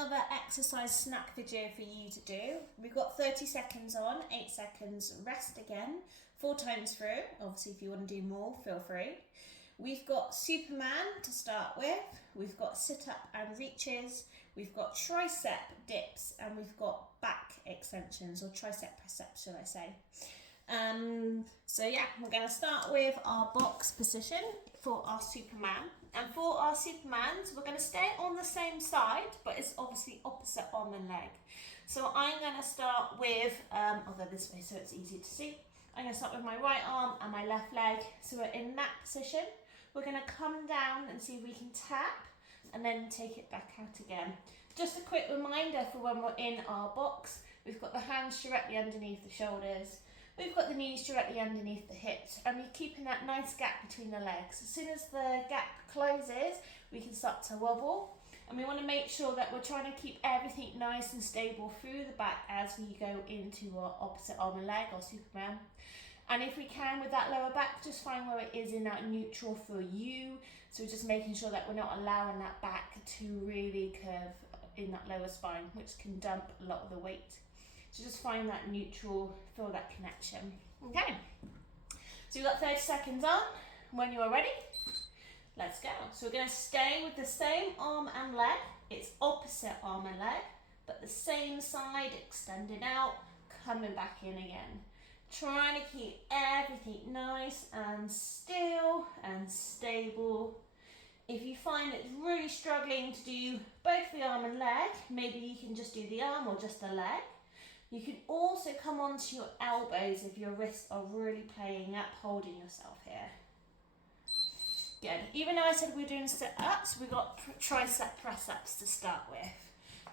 another exercise snack video for you to do. We've got 30 seconds on, 8 seconds rest again, 4 times through. Obviously, if you want to do more, feel free. We've got Superman to start with. We've got sit-up and reaches. We've got tricep dips, and we've got back extensions, or tricep press-ups, should I say. So yeah, we're going to start with our box position for our Superman. And for our Supermans, we're going to stay on the same side, but it's obviously opposite arm and leg. So I'm going to start with, I'll go this way so it's easy to see. I'm going to start with my right arm and my left leg. So we're in that position. We're going to come down and see if we can tap and then take it back out again. Just a quick reminder for when we're in our box, we've got the hands directly underneath the shoulders. We've got the knees directly underneath the hips, and we're keeping that nice gap between the legs. As soon as the gap closes, we can start to wobble. And we want to make sure that we're trying to keep everything nice and stable through the back as we go into our opposite arm and leg, or Superman. And if we can, with that lower back, just find where it is in that neutral for you. So we're just making sure that we're not allowing that back to really curve in that lower spine, which can dump a lot of the weight. So just find that neutral, feel that connection. Okay, so we've got 30 seconds on. When you are ready, let's go. So we're going to stay with the same arm and leg. It's opposite arm and leg, but the same side, extending out, coming back in again. Trying to keep everything nice and still and stable. If you find it's really struggling to do both the arm and leg, maybe you can just do the arm or just the leg. You can also come onto your elbows if your wrists are really playing up, holding yourself here. Good. Even though I said we're doing sit-ups, we've got tricep press-ups to start with.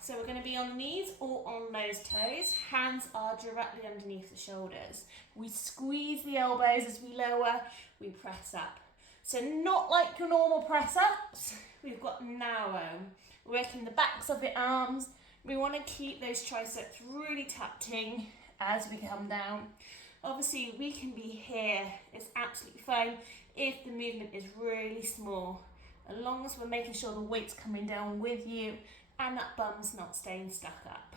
So we're going to be on the knees or on those toes. Hands are directly underneath the shoulders. We squeeze the elbows as we lower, we press up. So not like your normal press-ups, we've got narrow. Working the backs of the arms. We want to keep those triceps really tucked in as we come down. Obviously, we can be here. It's absolutely fine if the movement is really small. As long as we're making sure the weight's coming down with you and that bum's not staying stuck up.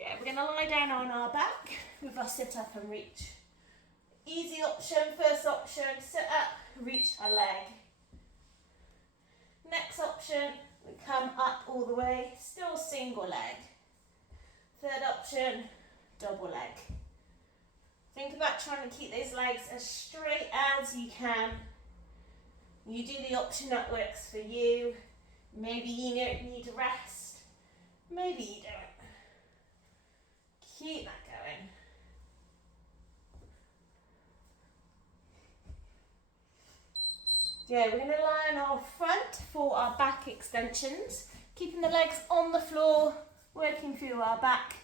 Okay, we're going to lie down on our back with our sit up and reach. Easy option, first option, sit up, reach a leg. Next option, we come up all the way, still single leg. Third option, double leg. Think about trying to keep those legs as straight as you can. You do the option that works for you. Maybe you need a rest, maybe you don't. Keep that going. Yeah, we're going to lie on our front for our back extensions, keeping the legs on the floor, working through our back,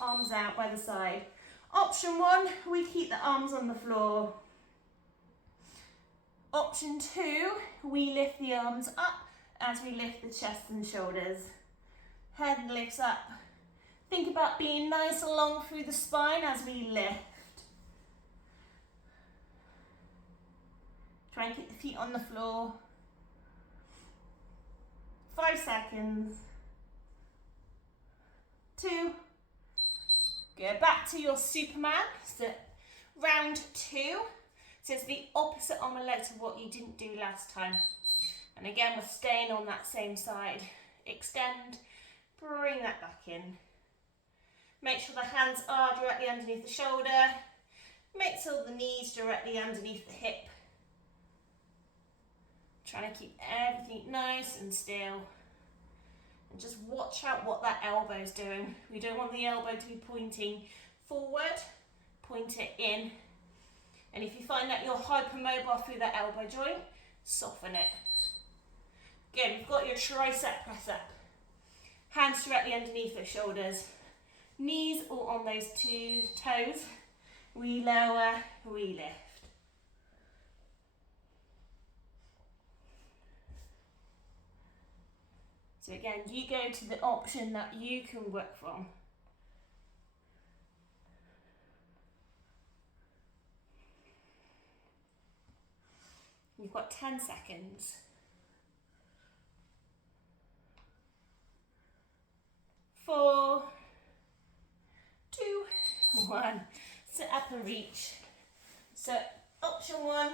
arms out by the side. Option 1, we keep the arms on the floor. Option 2, we lift the arms up as we lift the chest and shoulders. Head lifts up. Think about being nice and long through the spine as we lift. Try and keep the feet on the floor. 5 seconds. 2. Go back to your Superman. So round 2. So it's the opposite arm and leg to what you didn't do last time. And again, we're staying on that same side. Extend, bring that back in. Make sure the hands are directly underneath the shoulder. Make sure the knees directly underneath the hip. Trying to keep everything nice and still. And just watch out what that elbow is doing. We don't want the elbow to be pointing forward. Point it in. And if you find that you're hypermobile through that elbow joint, soften it. Good, you've got your tricep press up. Hands directly underneath the shoulders. Knees all on those 2 toes. We lower, we lift. So again, you go to the option that you can work from. You've got 10 seconds. 1, sit up and reach. So option 1,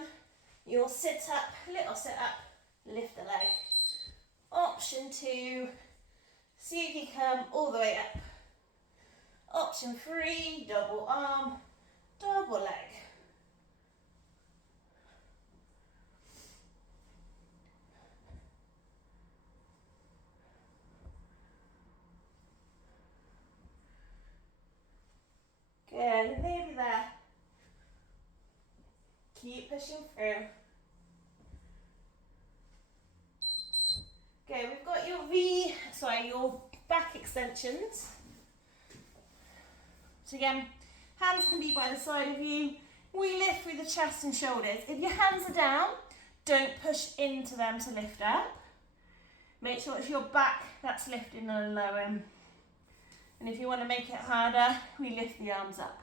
you'll sit up, little sit up, lift the leg. Option 2, see if you come all the way up. Option 3, double arm, double leg. Good, nearly there. Keep pushing through. Okay, we've got your back extensions. So again, hands can be by the side of you. We lift through the chest and shoulders. If your hands are down, don't push into them to lift up. Make sure it's your back that's lifting and lowering. And if you want to make it harder, we lift the arms up.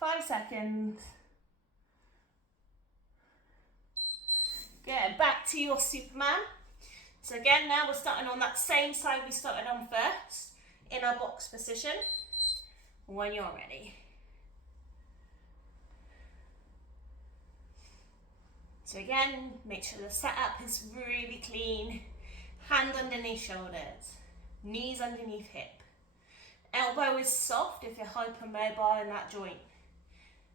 Five seconds. Good, back to your Superman. So again, now we're starting on that same side we started on first, in our box position, when you're ready. So again, make sure the setup is really clean. Hand underneath shoulders, knees underneath hip. Elbow is soft if you're hypermobile in that joint.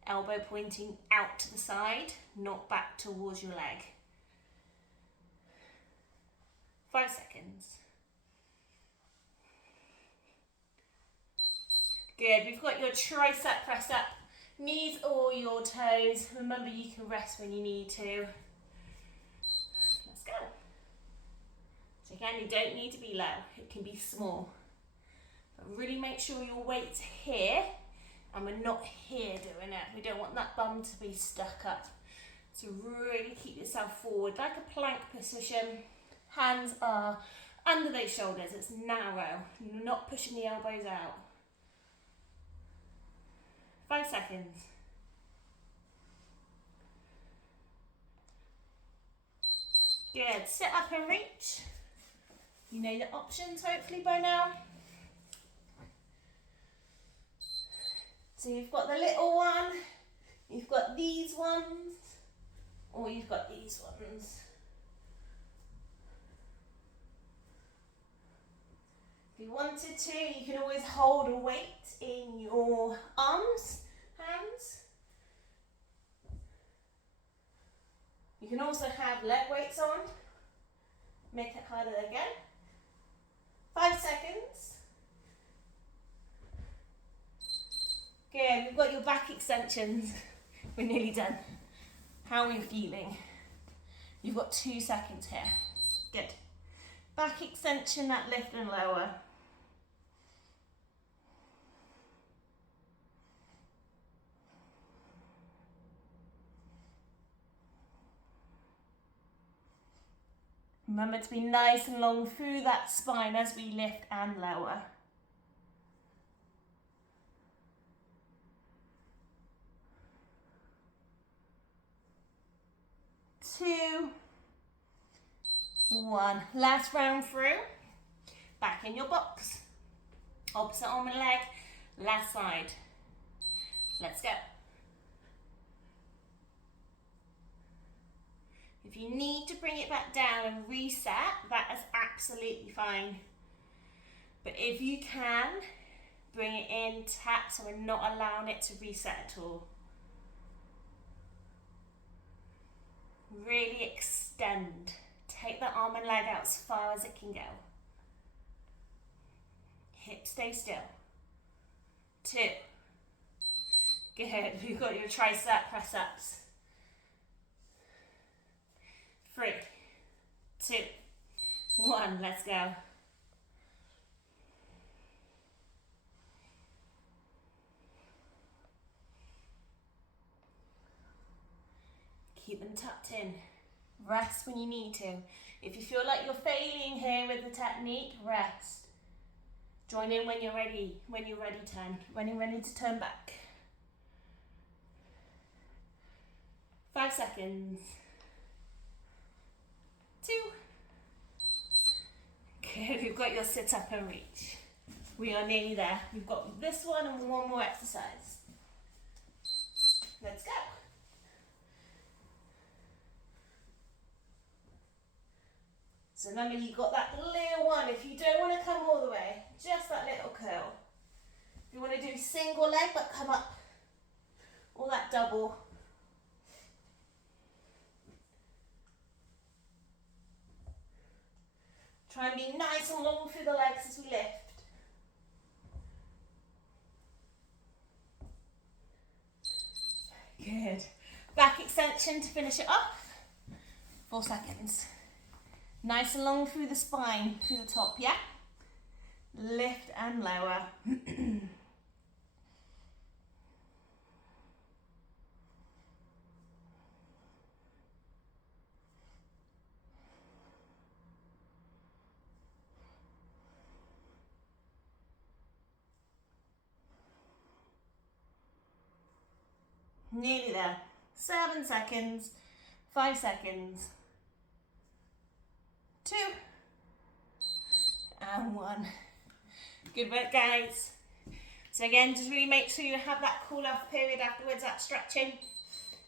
Elbow pointing out to the side, not back towards your leg. 5 seconds. Good, we've got your tricep press up, knees or your toes. Remember, you can rest when you need to. Let's go. So again, you don't need to be low, it can be small. But really make sure your weight's here and we're not here doing it. We don't want that bum to be stuck up. So really keep yourself forward, like a plank position. Hands are under those shoulders, it's narrow. You're not pushing the elbows out. 5 seconds. Good, sit up and reach. You know the options hopefully by now. So you've got the little one, you've got these ones, or you've got these ones. If you wanted to, you can always hold a weight in your arms, hands. You can also have leg weights on. Make it harder again. 5 seconds. Good, we've got your back extensions. We're nearly done. How are you feeling? You've got 2 seconds here. Good. Back extension, that lift and lower. Remember to be nice and long through that spine as we lift and lower. 2, 1. Last round through. Back in your box. Opposite arm and leg. Last side. Let's go. If you need to bring it back down and reset, that is absolutely fine. But if you can, bring it in, tap, so we're not allowing it to reset at all. Really extend. Take the arm and leg out as far as it can go. Hips stay still. 2. Good, we've got your tricep press ups. 3, 2, 1, let's go. Keep them tucked in. Rest when you need to. If you feel like you're failing here with the technique, rest. Join in when you're ready. When you're ready to turn back. 5 seconds. 2. Good, we've got your sit up and reach. We are nearly there. We've got this one and one more exercise. Let's go. So remember, you've got that little one. If you don't want to come all the way, just that little curl. If you want to do single leg but come up, or that double. Try and be nice and long through the legs as we lift. Good. Back extension to finish it off. 4 seconds. Nice and long through the spine, through the top, yeah? Lift and lower. Nearly there. 7 seconds. 5 seconds. 2. And 1. Good work, guys. So again, just really make sure you have that cool off period afterwards, that stretching,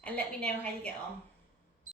and let me know how you get on.